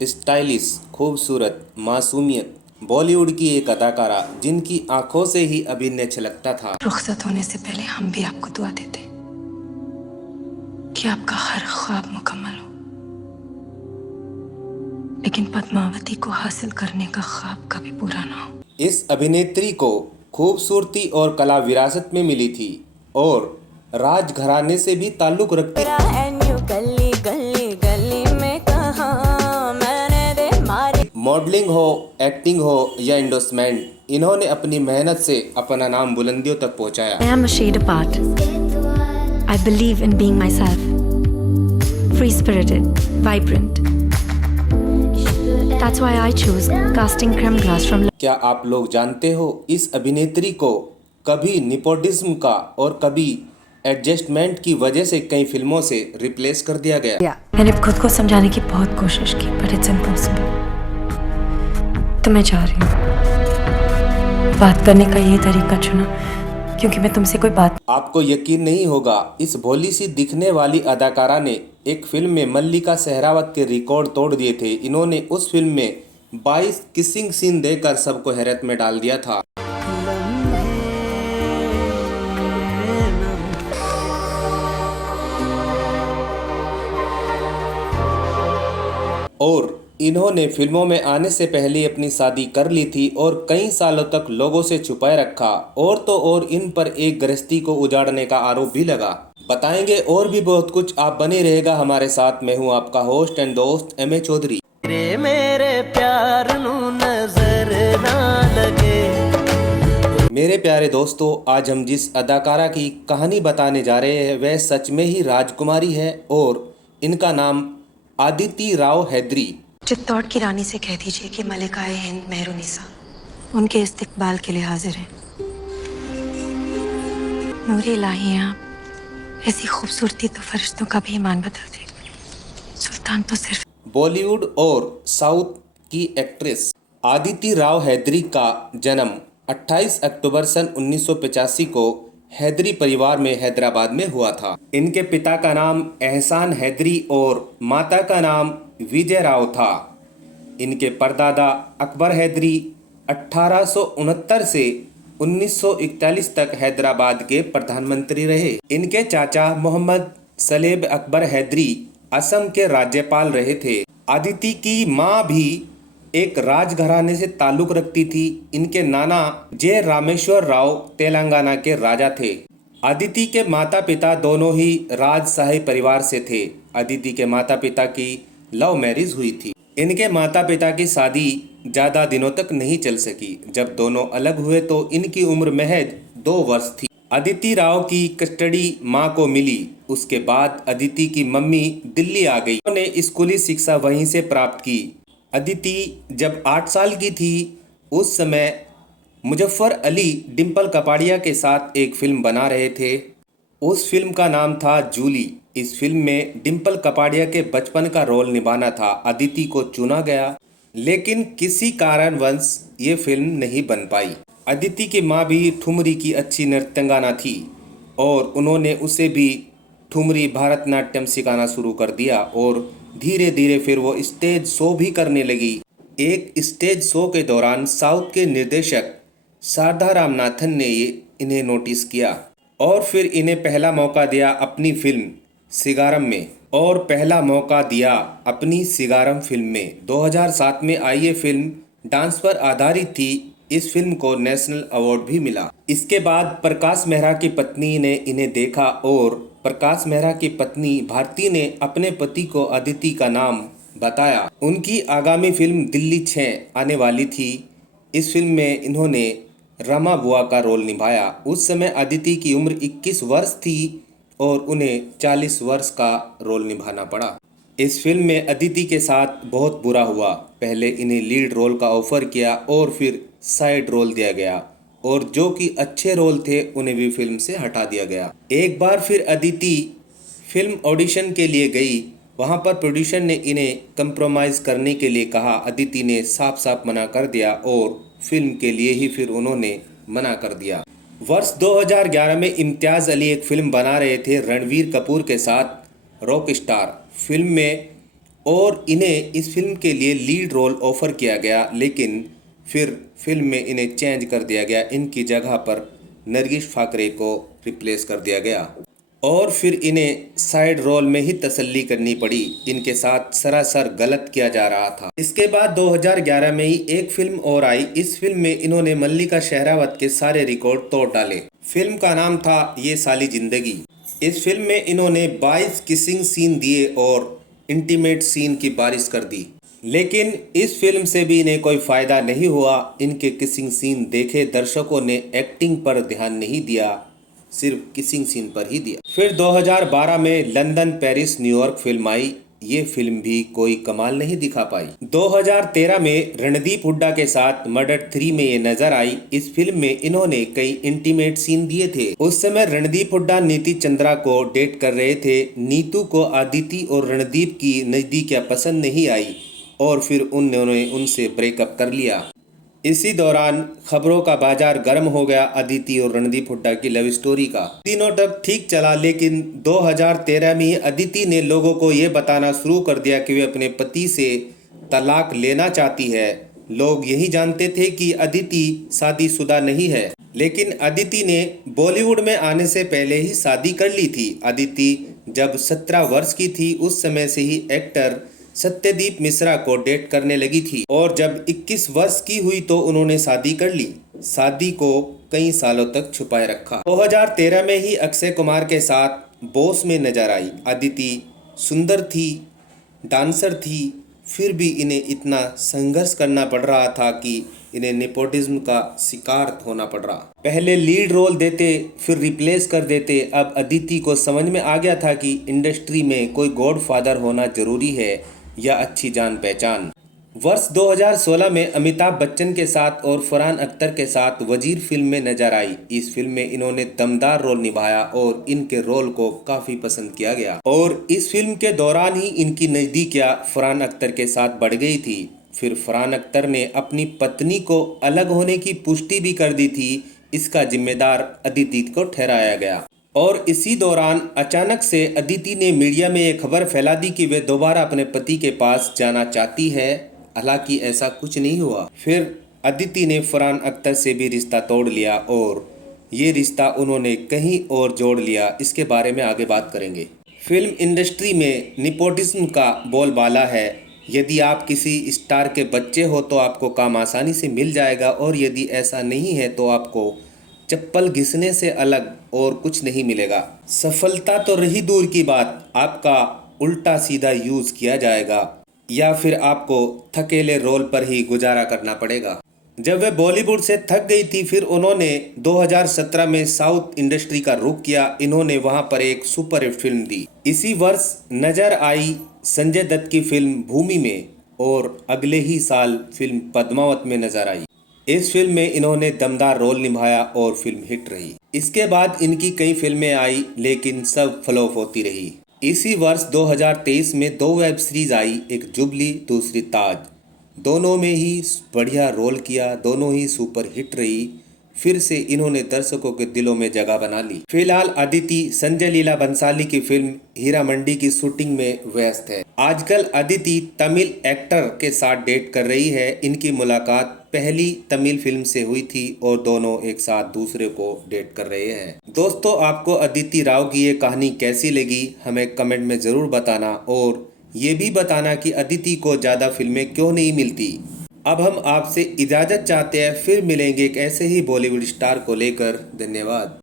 Stylish, खूबसूरत, मासूमियत, बॉलीवुड की एक अदाकारा जिनकी आंखों से ही अभिनय छलकता था। रुखसत होने से पहले हम भी आपको दुआ देते कि आपका हर ख्वाब मुकम्मल हो, लेकिन पद्मावती को हासिल करने का ख्वाब कभी पूरा ना हो। इस अभिनेत्री को खूबसूरती और कला विरासत में मिली थी और राजघराने से भी ताल्लुक रखती मॉडलिंग हो, एक्टिंग हो या एंडोर्समेंट, इन्होंने अपनी मेहनत से अपना नाम बुलंदियों तक पहुंचाया। I am a shade apart. I believe in being myself. Free-spirited, vibrant. That's why I choose casting creme glass from. क्या आप लोग जानते हो इस अभिनेत्री को कभी निपोटिज्म का और कभी एडजस्टमेंट की वजह से कई फिल्मों से रिप्लेस कर दिया गया। मैंने खुद को समझाने की बहुत कोशिश की, but it's impossible. तो मैं चाह रही हूँ बात करने का ये तरीका चुना क्योंकि मैं तुमसे कोई बात। आपको यकीन नहीं होगा, इस भोली सी दिखने वाली अदाकारा ने एक फिल्म में मल्लिका सहरावत के रिकॉर्ड तोड़ दिए थे। इन्होंने उस फिल्म में 22 किसिंग सीन देकर सबको हैरत में डाल दिया था। और इन्होंने फिल्मों में आने से पहले अपनी शादी कर ली थी और कई सालों तक लोगों से छुपाए रखा। और तो और इन पर एक गृहस्थी को उजाड़ने का आरोप भी लगा। बताएंगे और भी बहुत कुछ, आप बने रहेगा हमारे साथ। मैं हूं आपका होस्ट एंड दोस्त एम ए चौधरी। मेरे प्यार नू नजर ना लगे। मेरे प्यारे दोस्तों, आज हम जिस अदाकारा की कहानी बताने जा रहे हैं वह सच में ही राजकुमारी है और इनका नाम आदिति राव हैदरी। चित्तौड़ की रानी से कह दीजिए कि मलिकाए हिंद मेहरुनिसा उनके इस्तकबाल के लिए हाजिर हैं। नूरे इलाही हैं आप, ऐसी खूबसूरती तो फरिश्तों का भी ईमान बदल दे। सुल्तान तो सिर्फ। बॉलीवुड और साउथ की एक्ट्रेस आदिति राव हैदरी का जन्म 28 अक्टूबर सन 1985 को हैदरी परिवार में हैदराबाद में हुआ था। इनके पिता का नाम एहसान हैदरी और माता का नाम विजय राव था। इनके परदादा अकबर हैदरी 1869 से 1941 तक हैदराबाद के प्रधानमंत्री रहे। इनके चाचा मोहम्मद सलेब अकबर हैदरी असम के राज्यपाल रहे थे। आदिति की माँ भी एक राजघराने से ताल्लुक रखती थी। इनके नाना जय रामेश्वर राव तेलंगाना के राजा थे। आदिति के माता पिता दोनों ही राजशाही परिवार से थे। आदिति के माता पिता की लव मैरिज हुई थी। इनके माता पिता की शादी ज्यादा दिनों तक नहीं चल सकी। जब दोनों अलग हुए तो इनकी उम्र महज 2 वर्ष थी। अदिति राव की कस्टडी माँ को मिली। उसके बाद अदिति की मम्मी दिल्ली आ गई। उन्होंने स्कूली शिक्षा वहीं से प्राप्त की। अदिति जब 8 साल की थी उस समय मुजफ्फर अली डिम्पल कपाड़िया के साथ एक फिल्म बना रहे थे। उस फिल्म का नाम था जूली। इस फिल्म में डिम्पल कपाड़िया के बचपन का रोल निभाना था। अदिति को चुना गया, लेकिन किसी कारणवश ये फिल्म नहीं बन पाई। अदिति की माँ भी ठुमरी की अच्छी नृत्यंगना थी और उन्होंने उसे भी ठुमरी भरतनाट्यम सिखाना शुरू कर दिया और धीरे धीरे फिर वो स्टेज शो भी करने लगी। एक स्टेज शो के दौरान साउथ के निर्देशक शारदा रामनाथन ने इन्हें नोटिस किया और फिर इन्हें पहला मौका दिया अपनी फिल्म सिगारम में। और पहला मौका दिया अपनी सिगारम फिल्म में। 2007 में आई ये फिल्म डांस पर आधारित थी। इस फिल्म को नेशनल अवार्ड भी मिला। इसके बाद प्रकाश मेहरा की पत्नी ने इन्हें देखा और प्रकाश मेहरा की पत्नी भारती ने अपने पति को अदिति का नाम बताया। उनकी आगामी फिल्म दिल्ली 6 आने वाली थी। इस फिल्म में इन्होंने रमा बुआ का रोल निभाया। उस समय अदिति की उम्र 21 वर्ष थी और उन्हें 40 वर्ष का रोल निभाना पड़ा। इस फिल्म में अदिति के साथ बहुत बुरा हुआ। पहले इन्हें लीड रोल का ऑफर किया और फिर साइड रोल दिया गया और जो कि अच्छे रोल थे उन्हें भी फिल्म से हटा दिया गया। एक बार फिर अदिति फिल्म ऑडिशन के लिए गई। वहां पर प्रोड्यूसर ने इन्हें कंप्रोमाइज़ करने के लिए कहा। अदिति ने साफ साफ मना कर दिया और फिल्म के लिए ही फिर उन्होंने मना कर दिया। वर्ष 2011 में इम्तियाज़ अली एक फिल्म बना रहे थे रणवीर कपूर के साथ, रॉक स्टार। फिल्म में और इन्हें इस फिल्म के लिए लीड रोल ऑफर किया गया, लेकिन फिर फिल्म में इन्हें चेंज कर दिया गया। इनकी जगह पर नरगिस फाकरे को रिप्लेस कर दिया गया और फिर इन्हें साइड रोल में ही तसल्ली करनी पड़ी। इनके साथ सरासर गलत किया जा रहा था। इसके बाद 2011 में ही एक फिल्म और आई। इस फिल्म में इन्होंने मल्लिका शेरावत के सारे रिकॉर्ड तोड़ डाले। फिल्म का नाम था ये साली जिंदगी। इस फिल्म में इन्होंने 22 किसिंग सीन दिए और इंटीमेट सीन की बारिश कर दी, लेकिन इस फिल्म से भी इन्हें कोई फायदा नहीं हुआ। इनके किसिंग सीन देखे दर्शकों ने एक्टिंग पर ध्यान नहीं दिया, सिर्फ किसिंग सीन पर ही दिया। फिर 2012 में लंदन, पेरिस, न्यूयॉर्क फिल्म आई। ये फिल्म भी कोई कमाल नहीं दिखा पाई। 2013 में रणदीप हुड्डा के साथ मर्डर 3 में ये नजर आई। इस फिल्म में इन्होंने कई इंटीमेट सीन दिए थे। उस समय रणदीप हुड्डा नीति चंद्रा को डेट कर रहे थे। नीतू को आदिति और रणदीप की नजदीकियां पसंद नहीं आई और फिर उन्होंने उनसे ब्रेकअप कर लिया। इसी दौरान खबरों का बाजार गर्म हो गया अदिति और रणदीप हुड्डा की लव स्टोरी का। दिनों तक ठीक चला, लेकिन 2013 में ही अदिति ने लोगों को ये बताना शुरू कर दिया कि वे अपने पति से तलाक लेना चाहती है। लोग यही जानते थे कि अदिति शादीशुदा नहीं है, लेकिन अदिति ने बॉलीवुड में आने से पहले ही शादी कर ली थी। अदिति जब 17 वर्ष की थी उस समय से ही एक्टर सत्यदीप मिश्रा को डेट करने लगी थी और जब 21 वर्ष की हुई तो उन्होंने शादी कर ली। शादी को कई सालों तक छुपाए रखा। 2013 में ही अक्षय कुमार के साथ बॉस में नजर आई। अदिति सुंदर थी, डांसर थी, फिर भी इन्हें इतना संघर्ष करना पड़ रहा था कि इन्हें नेपोटिज्म का शिकार होना पड़ रहा। पहले लीड रोल देते, फिर रिप्लेस कर देते। अब अदिति को समझ में आ गया था कि इंडस्ट्री में कोई गॉडफादर होना जरूरी है या अच्छी जान पहचान। वर्ष 2016 में अमिताभ बच्चन के साथ और फरहान अख्तर के साथ वजीर फिल्म में नजर आई। इस फिल्म में इन्होंने दमदार रोल निभाया और इनके रोल को काफी पसंद किया गया और इस फिल्म के दौरान ही इनकी नजदीकियां फरहान अख्तर के साथ बढ़ गई थी। फिर फरहान अख्तर ने अपनी पत्नी को अलग होने की पुष्टि भी कर दी थी। इसका जिम्मेदार अदिति को ठहराया गया और इसी दौरान अचानक से अदिति ने मीडिया में एक खबर फैला दी कि वे दोबारा अपने पति के पास जाना चाहती है। हालांकि ऐसा कुछ नहीं हुआ। फिर अदिति ने फरहान अख्तर से भी रिश्ता तोड़ लिया और ये रिश्ता उन्होंने कहीं और जोड़ लिया। इसके बारे में आगे बात करेंगे। फिल्म इंडस्ट्री में निपोटिज्म का बोलबाला है। यदि आप किसी स्टार के बच्चे हो तो आपको काम आसानी से मिल जाएगा और यदि ऐसा नहीं है तो आपको चप्पल घिसने से अलग और कुछ नहीं मिलेगा। सफलता तो रही दूर की बात, आपका उल्टा सीधा यूज किया जाएगा या फिर आपको थकेले रोल पर ही गुजारा करना पड़ेगा। जब वे बॉलीवुड से थक गई थी फिर उन्होंने 2017 में साउथ इंडस्ट्री का रुख किया। इन्होंने वहां पर एक सुपरहिट फिल्म दी। इसी वर्ष नजर आई संजय दत्त की फिल्म भूमि में और अगले ही साल फिल्म पद्मावत में नजर आई। इस फिल्म में इन्होंने दमदार रोल निभाया और फिल्म हिट रही। इसके बाद इनकी कई फिल्में आई लेकिन सब फ्लॉप होती रही। इसी वर्ष 2023 में 2 वेब सीरीज आई, एक जुबली, दूसरी ताज। दोनों में ही बढ़िया रोल किया, दोनों ही सुपर हिट रही। फिर से इन्होंने दर्शकों के दिलों में जगह बना ली। फिलहाल अदिति संजय लीला बंसाली की फिल्म हीरा मंडी की शूटिंग में व्यस्त है। आजकल अदिति तमिल एक्टर के साथ डेट कर रही है। इनकी मुलाकात पहली तमिल फिल्म से हुई थी और दोनों एक साथ दूसरे को डेट कर रहे हैं। दोस्तों, आपको अदिति राव की ये कहानी कैसी लगी हमें कमेंट में ज़रूर बताना और ये भी बताना कि अदिति को ज़्यादा फिल्में क्यों नहीं मिलती। अब हम आपसे इजाज़त चाहते हैं, फिर मिलेंगे एक ऐसे ही बॉलीवुड स्टार को लेकर। धन्यवाद।